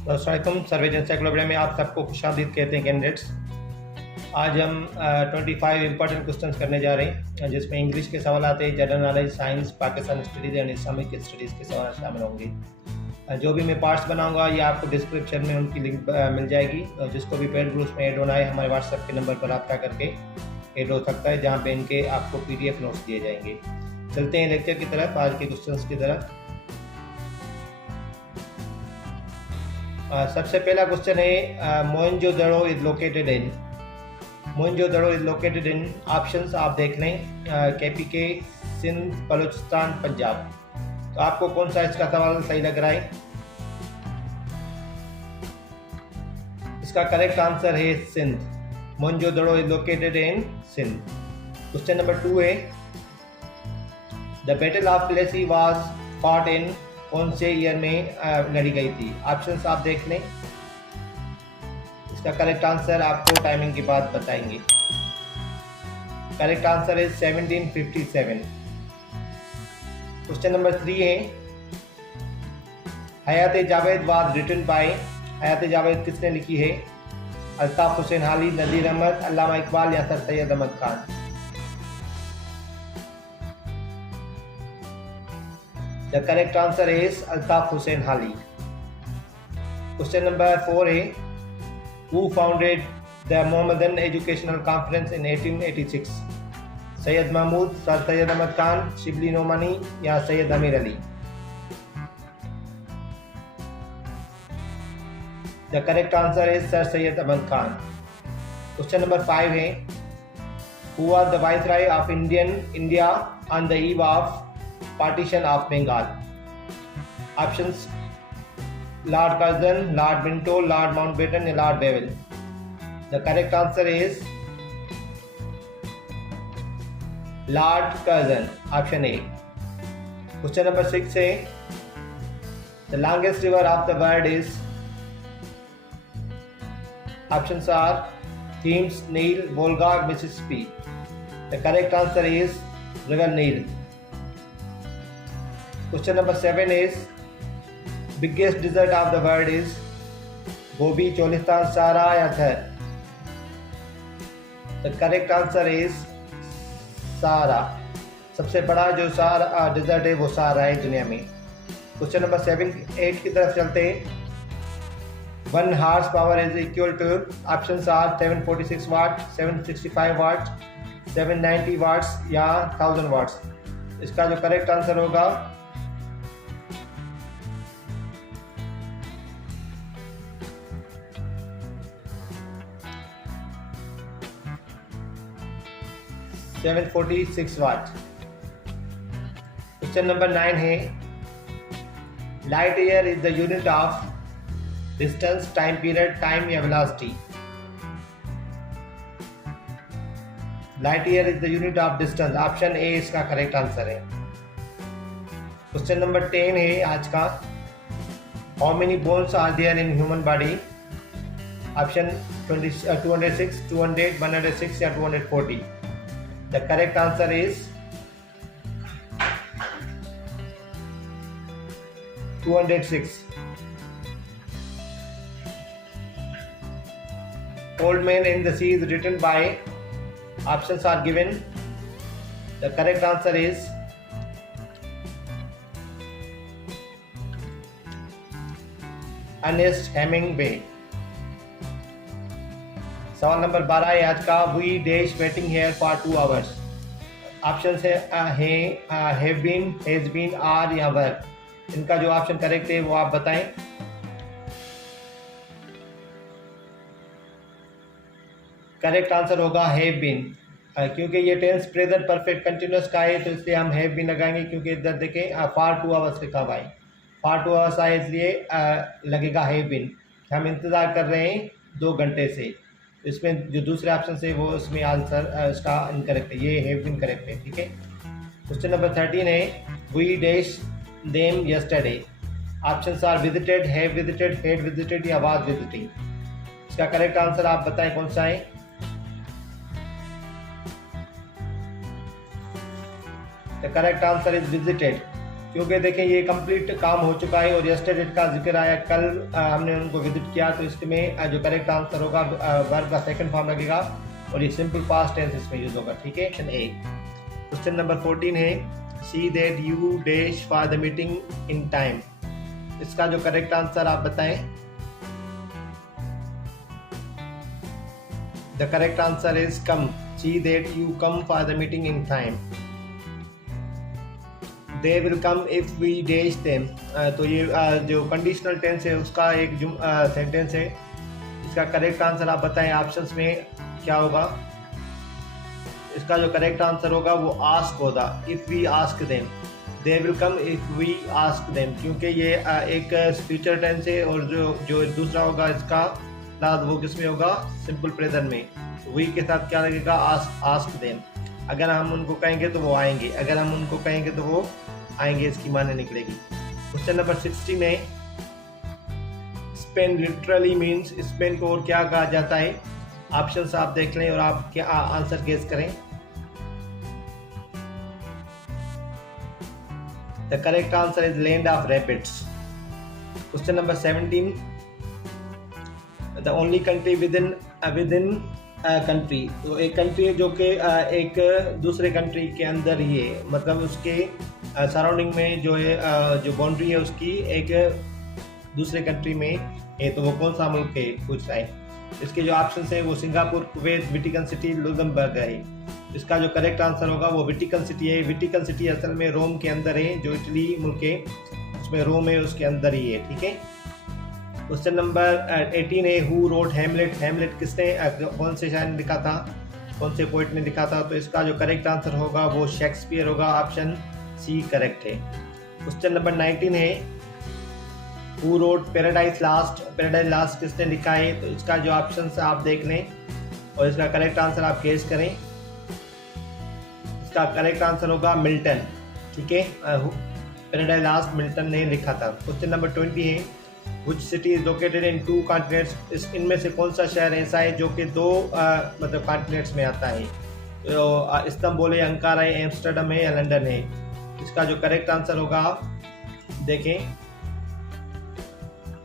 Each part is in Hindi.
अस्सलामुअलैकुम। सर्वेज एनसाइक्लोपीडिया में आप सबको खुशामदीद कहते हैं कैंडिडेट्स। आज हम 25 इंपॉर्टेंट क्वेश्चंस करने जा रहे हैं, जिसमें इंग्लिश के सवाल आते हैं, general knowledge, science, Pakistan studies and Islamic studies के सवाल शामिल होंगे। जो भी मैं पार्ट्स बनाऊंगा ये आपको डिस्क्रिप्शन में उनकी लिंक मिल जाएगी। जिसको भी पेड ग्रुप्स में ऐड होना है हमारे व्हाट्सएप के नंबर पर रब्ता करके ऐड हो सकता है, जहाँ पे इनके आपको PDF नोट्स दिए जाएंगे। चलते हैं लेक्चर की तरफ, आज के क्वेश्चंस की तरफ। सबसे पहला क्वेश्चन है, Mohenjodaro is located in. Mohenjodaro is located in, options आप देख लें, KPK, सिंध, बलूचिस्तान, पंजाब। तो आपको कौन सा इसका सवाल सही लग रहा है? इसका करेक्ट आंसर है Sindh. Mohenjodaro is located in Sindh. Question number 2 है, the battle of Plassey was fought in, कौन से ईयर में लड़ी गई थी? ऑप्शंस आप देख लें। इसका करेक्ट आंसर आपको टाइमिंग के बाद बताएंगे। करेक्ट आंसर है 1757। क्वेश्चन नंबर 3 है, हयात जावेद वाज रिटन बाय। हयात जावेद किसने लिखी है? अल्ताफ हुसैन हाली, नज़ीर अहमद, अल्लामा इकबाल या sir Syed Ahmad Khan? The correct answer is Altaf Hussain Hali. Question number 4 है, who founded the Mohammedan Educational Conference in 1886? Syed Mahmood, sir Syed Ahmad Khan, Shibli Nomani या सैयद अमीर Ali? The correct answer is Sir Syed Ahmad Khan. Question number 5 है, who was the Viceroy of India on the eve of partition of Bengal? Options: Lord Curzon, Lord Minto, Lord Mountbatten या Lord Bevell? The correct answer is Lord Curzon, option A. Question number 6 है, the longest river of the world is? Options are Thames, Nile, Volga, Mississippi. The correct answer is River Nile. Question number 7 is, biggest desert of the world is? Gobi, Cholistan, Sahara या Thar? The correct answer is Sahara. सबसे बड़ा जो सहारा डेजर्ट है वो सहारा है दुनिया में। क्वेश्चन नंबर 8 की तरफ चलते हैं। 1 horse power is equal to? Options are 746 watt, 765 watt, 790 watts या 1000 watts? इसका जो करेक्ट आंसर होगा (746 watt). क्वेश्चन नंबर 9 है, light year is the unit of distance, time period, time या velocity? Light year is the unit of distance, option A इसका करेक्ट आंसर है। क्वेश्चन नंबर 10 है आज का, how many bones are there in human body? Option 206, 200, 106 या 240? The correct answer is 206। Old Man in the Sea is written by? Options are given. The correct answer is Ernest Hemingway. सवाल नंबर 12 है आज का, We dash waiting here for 2 hours. Option है have been, has been, are या were? इनका जो ऑप्शन करेक्ट है वो आप बताएं। करेक्ट आंसर होगा हैव बीन। क्योंकि ये टेंस प्रेजेंट परफेक्ट कंटिन्यूस का है तो इसलिए हम हैव बीन लगाएंगे, क्योंकि इधर देखें फॉर 2 आवर्स लिखा हुआ है। फॉर 2 आवर्स आए इसलिए लगेगा हैव बीन। हम इंतज़ार कर रहे हैं 2 घंटे से। इसमें जो दूसरे ऑप्शन से वो इसमें आंसर इसका इनकरेक्ट है, ये हैव बीन करेक्ट है। ठीक है। क्वेश्चन नंबर 13 है, we dash them yesterday. Options are visited, have visited, had visited या वाज विजिटिंग? इसका करेक्ट आंसर आप बताएं कौन सा है। The correct answer is visited. क्योंकि देखें ये कंप्लीट काम हो चुका है और यस्टरडे का जिक्र आया, कल हमने उनको विजिट किया, तो इसमें जो करेक्ट आंसर होगा वर्ब का सेकंड फॉर्म लगेगा और ये सिंपल पास्ट टेंस इसमें यूज होगा। ठीक है, क्वेश्चन ए। क्वेश्चन नंबर 14 है see that you dash for the meeting in time. इसका जो करेक्ट आंसर आप बताएं। The correct answer is come. See that you come for the meeting in time. They will come if we dash them. तो ये जो कंडीशनल टेंस है उसका एक सेंटेंस है। इसका करेक्ट आंसर आप बताएं ऑप्शंस में क्या होगा। इसका जो करेक्ट आंसर होगा वो आस्क होगा, if we ask them. They will come if we ask them, क्योंकि ये एक फ्यूचर टेंस है और जो दूसरा होगा इसका लाद वो किस में होगा, सिंपल प्रेजेंट में। वी के साथ क्या लगेगा, आस्क देम। अगर हम उनको कहेंगे तो वो आएंगे, अगर हम उनको कहेंगे तो वो आएंगे, इसकी माने निकलेगी। क्वेश्चन नंबर 16 है स्पेन लिटरली मीन्स। स्पेन को और क्या कहा जाता है। ऑप्शंस आप देख लें और आप क्या आंसर गेस करें। The correct answer is land of rapids. Question number 17 the only country within country. तो एक कंट्री है जो कि एक दूसरे कंट्री के अंदर ही है, मतलब उसके सराउंडिंग में जो है जो बाउंड्री है उसकी एक दूसरे कंट्री में है, तो वो कौन सा मुल्क है पूछ रहा है। इसके जो ऑप्शन है वो Singapore, Kuwait, Vatican city, Luxembourg है। इसका जो करेक्ट आंसर होगा वो वेटिकन सिटी है। वेटिकन सिटी असल में रोम के अंदर है, जो इटली मुल्क है उसमें रोम है, उसके अंदर ही है। ठीक है, क्वेश्चन नंबर 18 है हु रोट हैमलेट। हैमलेट किसने, कौन से शायर ने लिखा था, कौन से पोइट ने लिखा था। तो इसका जो करेक्ट आंसर होगा वो शेक्सपियर होगा, ऑप्शन सी करेक्ट है। क्वेश्चन नंबर 19 है who wrote paradise last. Paradise last किसने लिखा है। तो इसका जो ऑप्शन आप देख लें और इसका करेक्ट आंसर आप गेस करें। इसका करेक्ट आंसर होगा मिल्टन। ठीक है, पैराडाइज लास्ट मिल्टन ने लिखा था। क्वेश्चन नंबर 20 है Which city is located in 2 continents। इनमें से कौन सा शहर ऐसा है जो कि 2 मतलब कॉन्टिनेंट्स में आता है। तो इस्तांबुल है, अंकारा है, एम्स्टर्डम है या लंदन है। इसका जो करेक्ट आंसर होगा देखें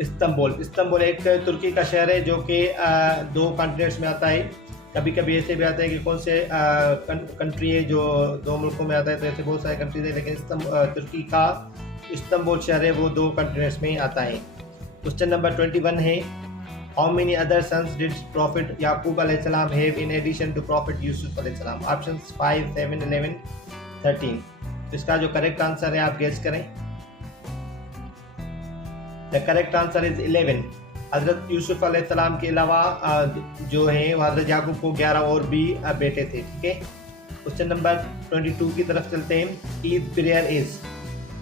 इस्तांबुल। इस्तांबुल एक तुर्की का शहर है जो कि 2 कॉन्टिनेंट्स में आता है। कभी कभी ऐसे भी आता है कि कौन से कंट्री है जो 2 मुल्कों में आता है, तो ऐसे बहुत सारे कंट्रीज है, लेकिन तुर्की का इस्तांबुल शहर है वो 2 कॉन्टिनेंट्स में आता है। क्वेश्चन नंबर 21 है how many other sons did prophet Yaqub अलैहिस्सलाम have in addition to prophet Yusuf अलैहिस्सलाम। ऑप्शंस 5, 7, 11, 13। तो इसका जो करेक्ट आंसर है आप गेस करें। The correct answer is 11। हजरत यूसुफ अलैहिस्सलाम के अलावा जो है हजरत याकूब को 11 और भी बेटे थे। ठीक है, क्वेश्चन नंबर 22 की तरफ चलते हैं। Eid prayer is.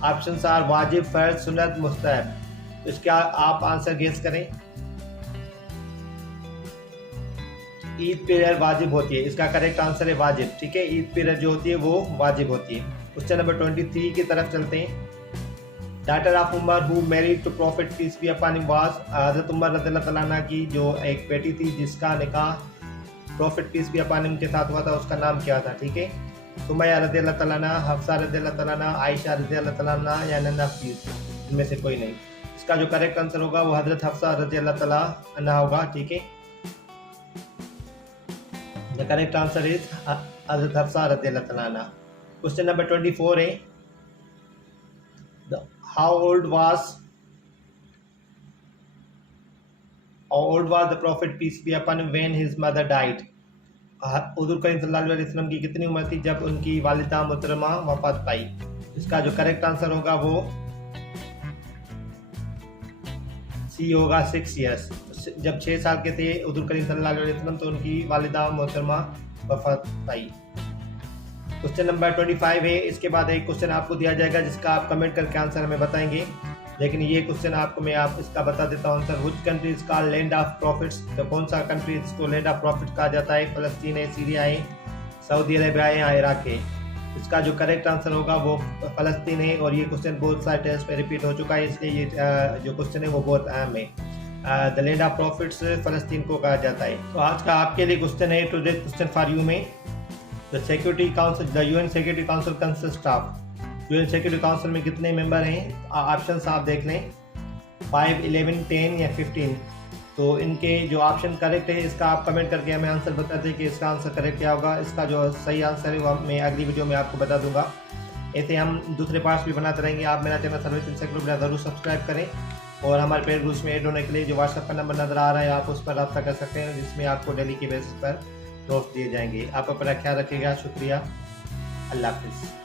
Options are वाजिब, फर्ज, सुन्नत, मुस्तहब। तो इसका आप आंसर गेस करें। ईद प्रेयर वाजिब होती है, इसका करेक्ट आंसर है वाजिब। ठीक है, ईद प्रेयर जो होती है वो वाजिब होती है। क्वेश्चन नंबर 23 की तरफ चलते हैं। Daughter of Umar who married to prophet peace be upon him was. हज़रत उमर रज़ियल्लाहु तआला अन्हा की जो एक बेटी थी जिसका निकाह prophet peace be upon him के साथ हुआ था, उसका नाम क्या था। ठीक है, सुमैया रज़ियल्लाहु तआला अन्हा, हफ्सा रज़ियल्लाहु तआला अन्हा, आयशा रज़ियल्लाहु तआला अन्हा या नन्ना हफीज, इनमें से कोई नहीं। इसका जो करेक्ट आंसर होगा वो हजरत हफ्सा रज़ियल्लाहु तआला अन्हा होगा। ठीक है, द करेक्ट आंसर इज हजरत हफ्सा रज़ियल्लाहु तआला अन्हा। क्वेश्चन नंबर 24 है how old was the prophet peace be upon him when his mother died. हुज़ूर करीम सल्लल्लाहु अलैहि वसल्लम की कितनी उम्र थी जब उनकी वालिदा मोहतरमा वफात पाई। इसका जो करेक्ट आंसर होगा वो सी होगा 6 ईयर्स। जब 6 साल के थे हुज़ूर करीम सल्लल्लाहु अलैहि वसल्लम तो उनकी वालिदा मोहतरमा वफात पाई। क्वेश्चन नंबर 25 है। इसके बाद एक क्वेश्चन आपको दिया जाएगा जिसका आप कमेंट करके आंसर हमें बताएंगे, लेकिन ये क्वेश्चन आपको मैं इसका बता देता हूँ answer. Which country is called land of profits. तो कौन सा कंट्री इसको लैंड ऑफ प्रॉफिट कहा जाता है। फ़लस्तीन है, सीरिया है, सऊदी अरेबिया है या इराक है। इसका जो करेक्ट आंसर होगा वो फ़लस्तीन है और ये क्वेश्चन बहुत सारे टेस्ट में रिपीट हो चुका है, इसलिए ये जो क्वेश्चन है वो बहुत अहम है। द लैंड ऑफ प्रॉफिट्स फ़लस्तीन को कहा जाता है। तो आज का आपके लिए क्वेश्चन है टुडे क्वेश्चन फॉर यू में the security council, the UN security council consist of. UN security council में कितने मेंबर हैं, ऑप्शंस आप देख लें 5, 11, 10 या 15। तो इनके जो ऑप्शन करेक्ट है इसका आप कमेंट करके हमें आंसर बता दें कि इसका आंसर करेक्ट क्या होगा। इसका जो सही आंसर है वो मैं अगली वीडियो में आपको बता दूंगा। ऐसे हम दूसरे पार्ट्स भी बनाते रहेंगे। आप मेरा चैनल सर्विस इंसाइक्लोपीडिया ज़रूर सब्सक्राइब करें और हमारे पेड ग्रुप्स में ऐड होने के लिए जो व्हाट्सएप का नंबर नज़र आ रहा है आप उस पर रब्ता कर सकते हैं, जिसमें आपको डेली की बेसिस पर नोट्स दिए जाएंगे। आप अपना ख्याल रखिएगा। शुक्रिया। अल्लाह हाफिज़।